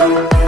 thank you